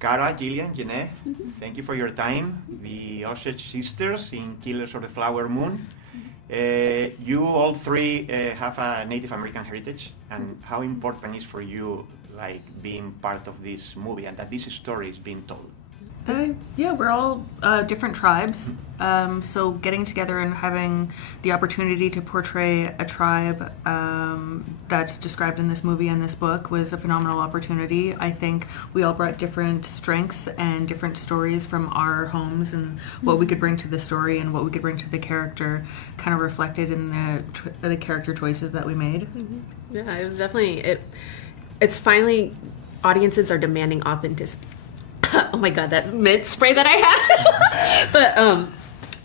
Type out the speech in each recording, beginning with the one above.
Cara, Jillian, Janae, thank you for your time. The Osage sisters in Killers of the Flower Moon. You all three have a Native American heritage, and how important is for you, like, being part of this movie and that this story is being told? Yeah, we're all different tribes, so getting together and having the opportunity to portray a tribe that's described in this movie and this book was a phenomenal opportunity. I think we all brought different strengths and different stories from our homes, and what we could bring to the story and what we could bring to the character kind of reflected in the character choices that we made. Mm-hmm. Yeah, it was definitely, it's finally, audiences are demanding authenticity. Oh my god, that mint spray that I had. But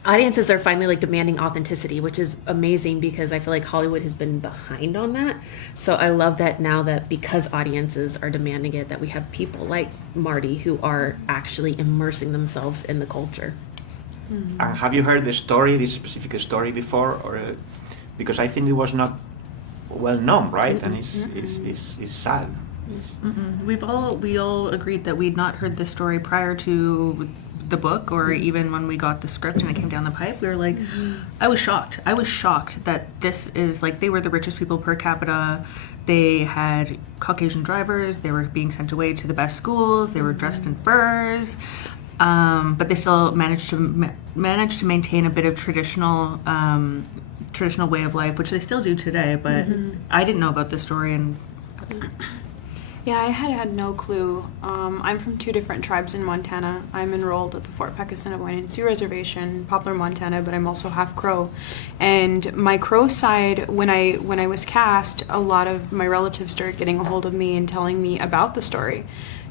audiences are finally like demanding authenticity, which is amazing because I feel like Hollywood has been behind on that. So I love that now that because audiences are demanding it, that we have people like Marty who are actually immersing themselves in the culture. Mm-hmm. Have you heard the story, this specific story before, or because I think it was not well known, right? Mm-hmm. And it's sad. Mm-hmm. We all agreed that we'd not heard this story prior to the book, or even when we got the script and it came down the pipe. We were like, I was shocked that this is like, they were the richest people per capita. They had Caucasian drivers. They were being sent away to the best schools. They were dressed in furs, but they still managed to maintain a bit of traditional way of life, which they still do today. But I didn't know about this story, and yeah, I had no clue. I'm from two different tribes in Montana. I'm enrolled at the Fort Peck Assiniboine Sioux Reservation, Poplar, Montana, but I'm also half Crow. And my Crow side, when I was cast, a lot of my relatives started getting a hold of me and telling me about the story.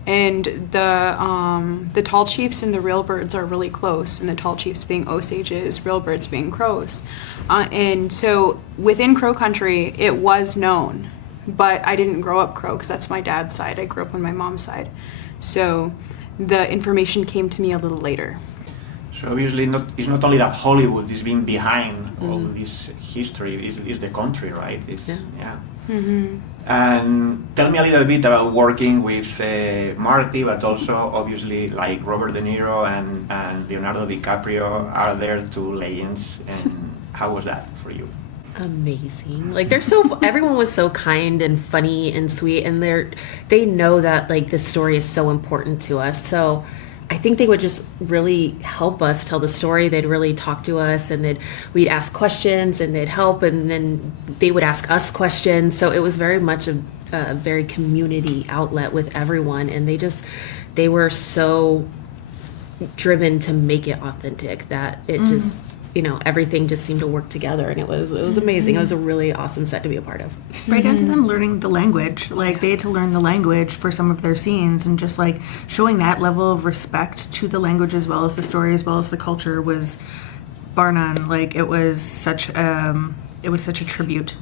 And the tall chiefs and the real birds are really close, and the tall chiefs being Osages, real birds being Crows. And so within Crow country, it was known. But I didn't grow up Crow because that's my dad's side. I grew up on my mom's side. So the information came to me a little later. So obviously it's not only that Hollywood is being behind all this history, it's the country, right? Yeah. Mm-hmm. And tell me a little bit about working with Marty, but also obviously like Robert De Niro and Leonardo DiCaprio are there, two legends. And how was that for you? Amazing. Like everyone was so kind and funny and sweet, and they know that like this story is so important to us. So I think they would just really help us tell the story. They'd really talk to us, and we'd ask questions, and they'd help, and then they would ask us questions. So it was very much a very community outlet with everyone, and they were so driven to make it authentic that it just, everything just seemed to work together, and it was amazing. It was a really awesome set to be a part of. Right down to them learning the language. Like, they had to learn the language for some of their scenes, and just like showing that level of respect to the language as well as the story as well as the culture was bar none. Like, it was such a tribute.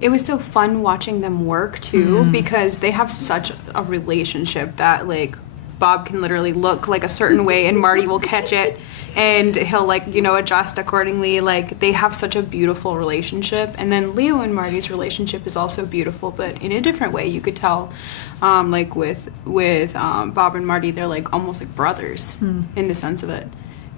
It was so fun watching them work too, because they have such a relationship that like Bob can literally look like a certain way and Marty will catch it, and he'll adjust accordingly. Like, they have such a beautiful relationship. And then Leo and Marty's relationship is also beautiful, but in a different way. You could tell, like with Bob and Marty, they're like almost like brothers in the sense of it.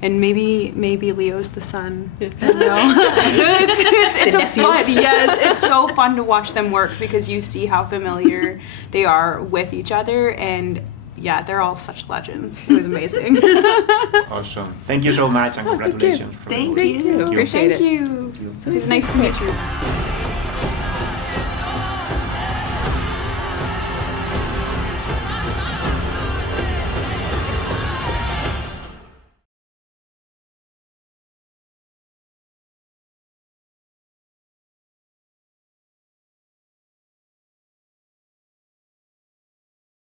And maybe Leo's the son. I don't know. It's a fun. Yes, it's so fun to watch them work because you see how familiar they are with each other, and yeah, they're all such legends. It was amazing. Awesome. Thank you so much, and congratulations. Thank you. Appreciate it. Thank you. It's nice to meet you.